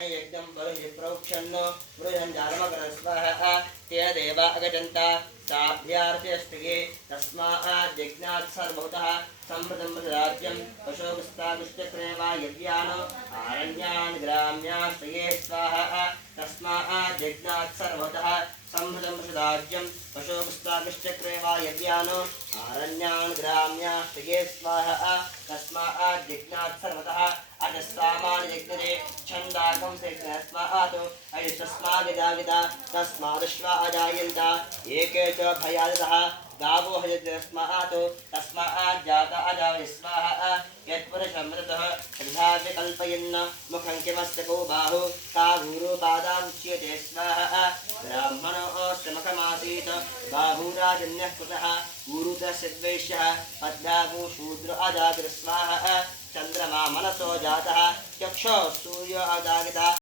यज्ञं बलिः प्रोक्षन् मृदं जालमकरस्वः तेन देवा अगजन्त साभ्यार्थिस्त्रिये तस्मात् यज्ञात् सर्वभूतः सम्प्रदं राज्यं पशोगस्तादुष्टप्रेवा यज्ञान् आरण्यान् ग्राम्याश्रये स्वाहा तस्मात् यज्ञात् सर्वतः सम्भृतं पशुराज्यं पशोगस्तादुष्टप्रेवा यज्ञान् आरण्यान् ग्राम्याश्रये स्वाहा तस्मात् यज्ञात् सर्वतः अजस्वामान् यज्ञते छन्दाकं स्मात् अयस्तस्मादिदागिदा तस्मादश्वा अजायन्त एके च भयादतः गावो हयस्मात् तस्मात् जात अजाय स्वाहा यत्पुरुषमृतः कल्पयन् मुखं किमस्य को बाहु सा गुरुपादामुच्यते स्वाहा ब्राह्मणोऽस्य मुखमासीत् बाहुराजन्यः कुतः गुरुदस्य द्वैष्यः शूद्र अजाग्र चंद्रमा मनसो जातः चक्ष सूर्य अजागिता।